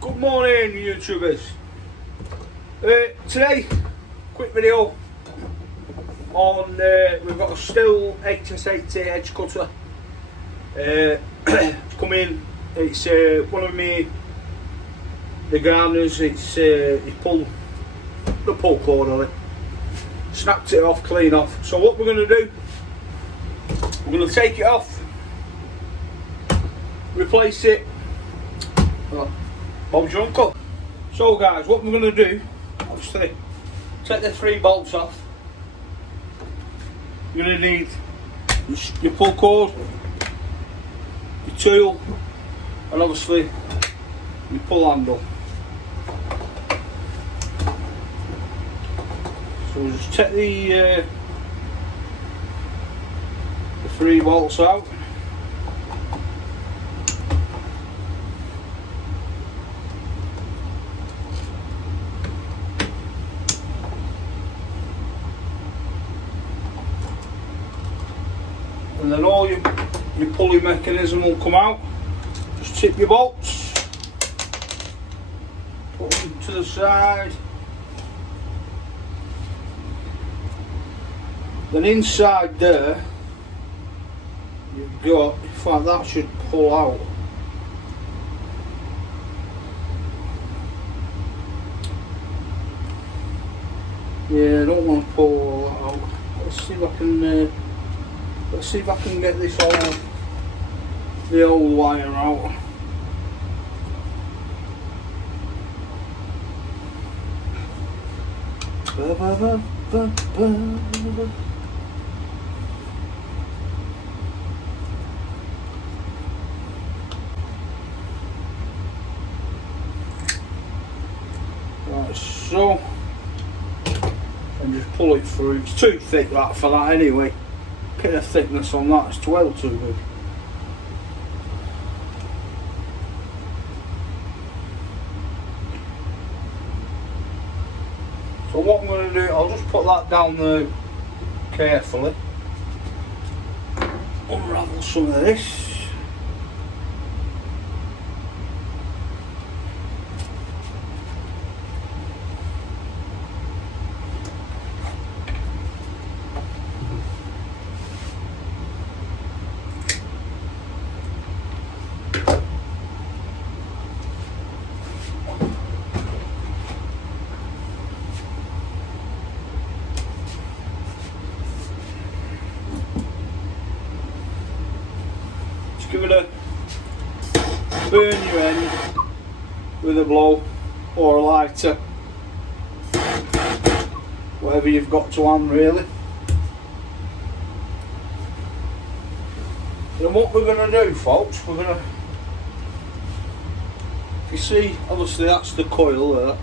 Good morning, YouTubers. Today, quick video on we've got a Stihl hs80 edge cutter. It's come in. It's one of the gardeners. It's he pulled the pull cord on it, snapped it off, clean off. So what we're going to do, we're going to take it off, replace it. Bob's your uncle. So guys, what we're going to do, obviously, take the 3 bolts off. You're going to need your pull cord, your tool, and obviously your pull handle. So we'll just take the 3 bolts out. And then all your pulley mechanism will come out. Just tip your bolts, put them to the side. Then inside there, you've got, in fact that should pull out. Yeah, I don't want to pull all that out. Let's see if I can. Let's see if I can get this all, the old wire out. Right, so, and just pull it through. It's too thick that for that anyway. Bit of thickness on that, it's well too big. So what I'm going to do, I'll just put that down there carefully. Unravel some of this. Give it a burn your end with a blow or a lighter, whatever you've got to hand really. And what we're going to do, folks, we're going to, if you see, obviously that's the coil there,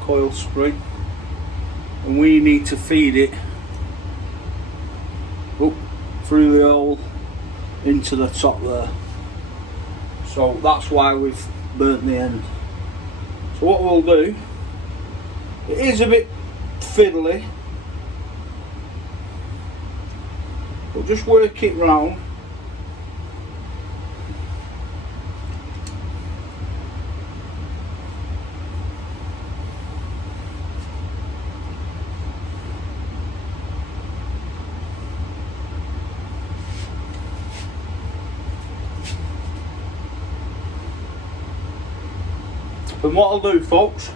coil spring, and we need to feed it up through the hole into the top there. So that's why we've burnt the end. So what we'll do, it is a bit fiddly, we'll just work it round. And what I'll do, folks,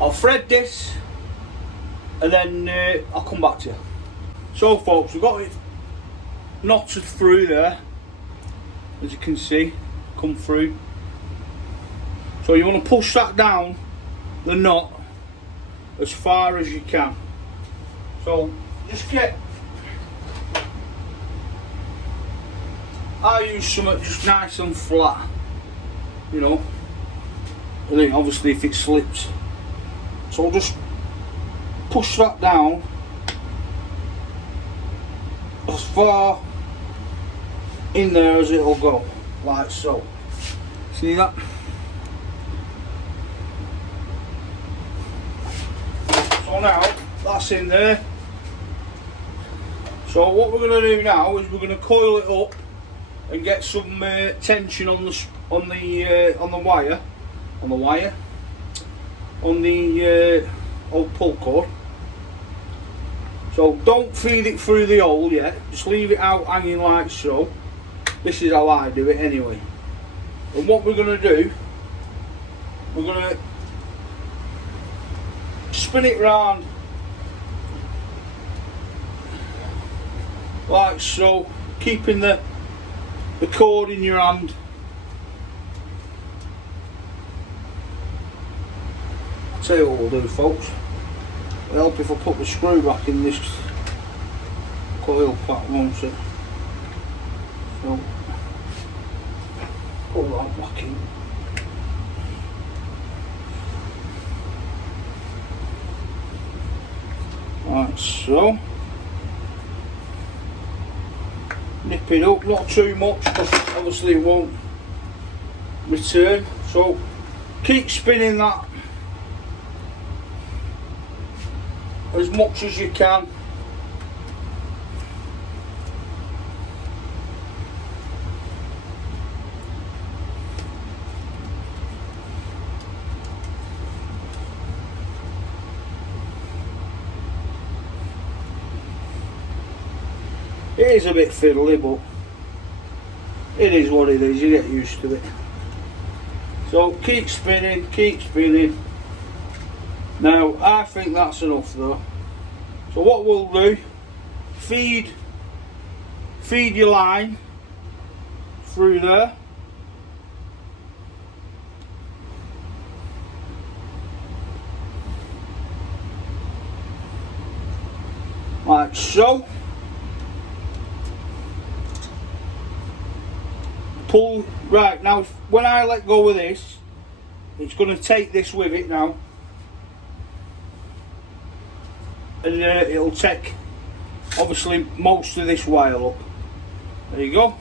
I'll thread this and then I'll come back to you. So folks, we've got it knotted through there, as you can see, come through. So you want to push that down, the knot, as far as you can. So just get, I use something just nice and flat, you know. And then obviously if it slips, so I'll just push that down as far in there as it'll go, like so. See that? So now that's in there. So what we're going to do now is we're going to coil it up and get some tension on the wire, on the wire on the old pull cord. So don't feed it through the hole yet, just leave it out hanging like so. This is how I do it anyway. And what we're going to do, we're going to spin it round like so, keeping the cord in your hand. I'll tell you what we'll do, folks. It'll help if I put the screw back in this coil pack, won't it? So put that back in. Like so. Nip it up, not too much because obviously it won't return. So keep spinning that as much as you can. It is a bit fiddly, but it is what it is, you get used to it. So keep spinning, keep spinning. Now I think that's enough though. So what we'll do, feed your line through there. Like so. Pull, right now when I let go of this, it's going to take this with it now. And it'll take obviously most of this wire up. There you go.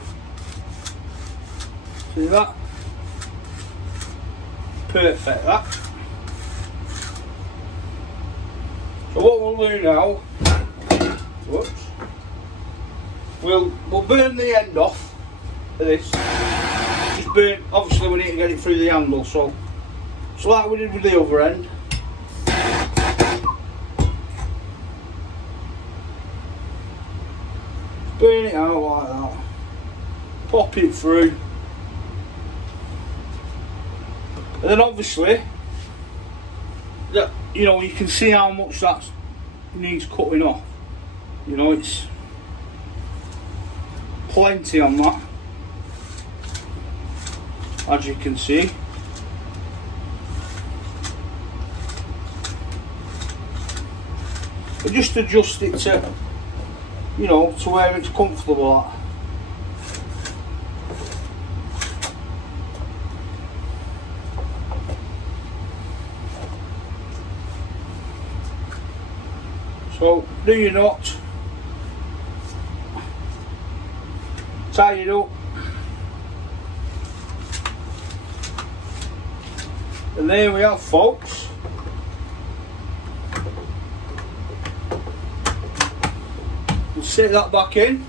See that? Perfect that. So what we'll do now, whoops, we'll burn the end off of this. Just burn, obviously we need to get it through the handle, so like we did with the other end. Burn it out like that, pop it through, and then obviously that, you know, you can see how much that needs cutting off. You know, it's plenty on that, as you can see. But just adjust it to, you know, to where it's comfortable at. So do your knot, tie it up, and there we are, folks. Set that back in.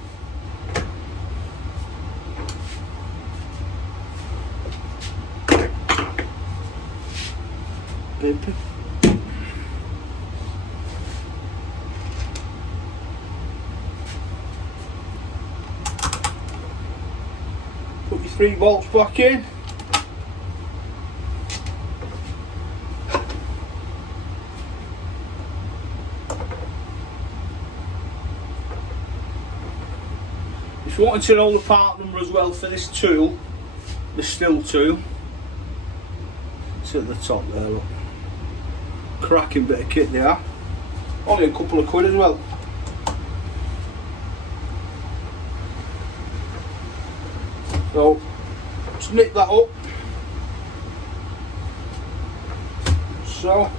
Put your 3 bolts back in. If you wanted to know the part number as well for this tool, the Stihl tool, it's at the top there, look. Cracking bit of kit there. Only a couple of quid as well. So, just nip that up. So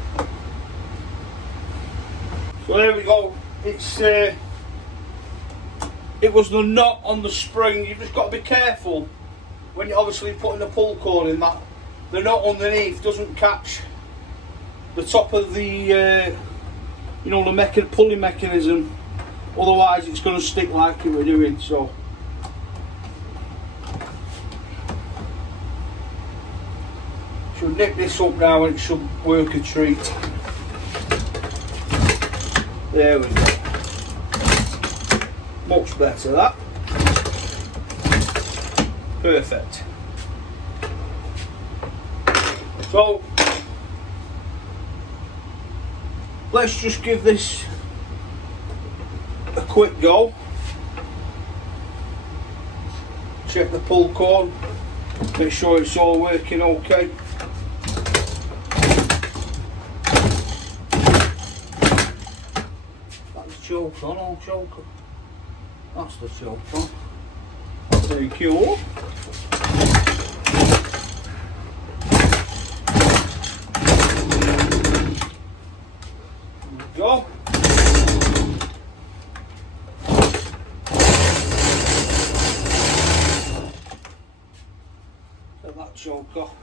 there we go. It's it was the knot on the spring. You've just got to be careful when you're obviously putting the pull cord in, that the knot underneath doesn't catch the top of the you know, the pulling mechanism, otherwise it's going to stick like it were doing. So Should nip this up now and it should work a treat. There we go. Much better that. Perfect. So let's just give this a quick go. Check the pull cord, make sure it's all working okay. That's the choke on, all choker. That's the choke on. Thank you. Go. Set that choke off.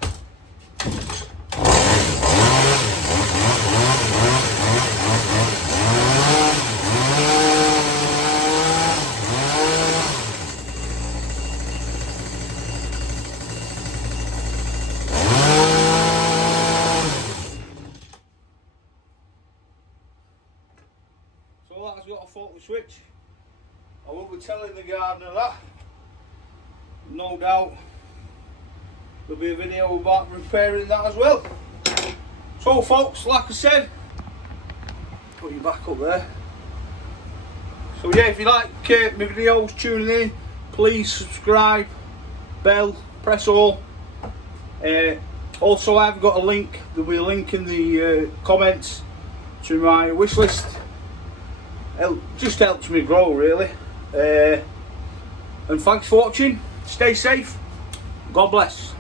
So that's got a faulty switch. I will be telling the gardener that. No doubt there'll be a video about repairing that as well. So folks, like I said, put you back up there. So yeah, if you like my videos, tuning in, please subscribe, bell, press all. Also I've got a link, there'll be a link in the comments to my wish list. It just helps me grow really. And thanks for watching, stay safe, God bless.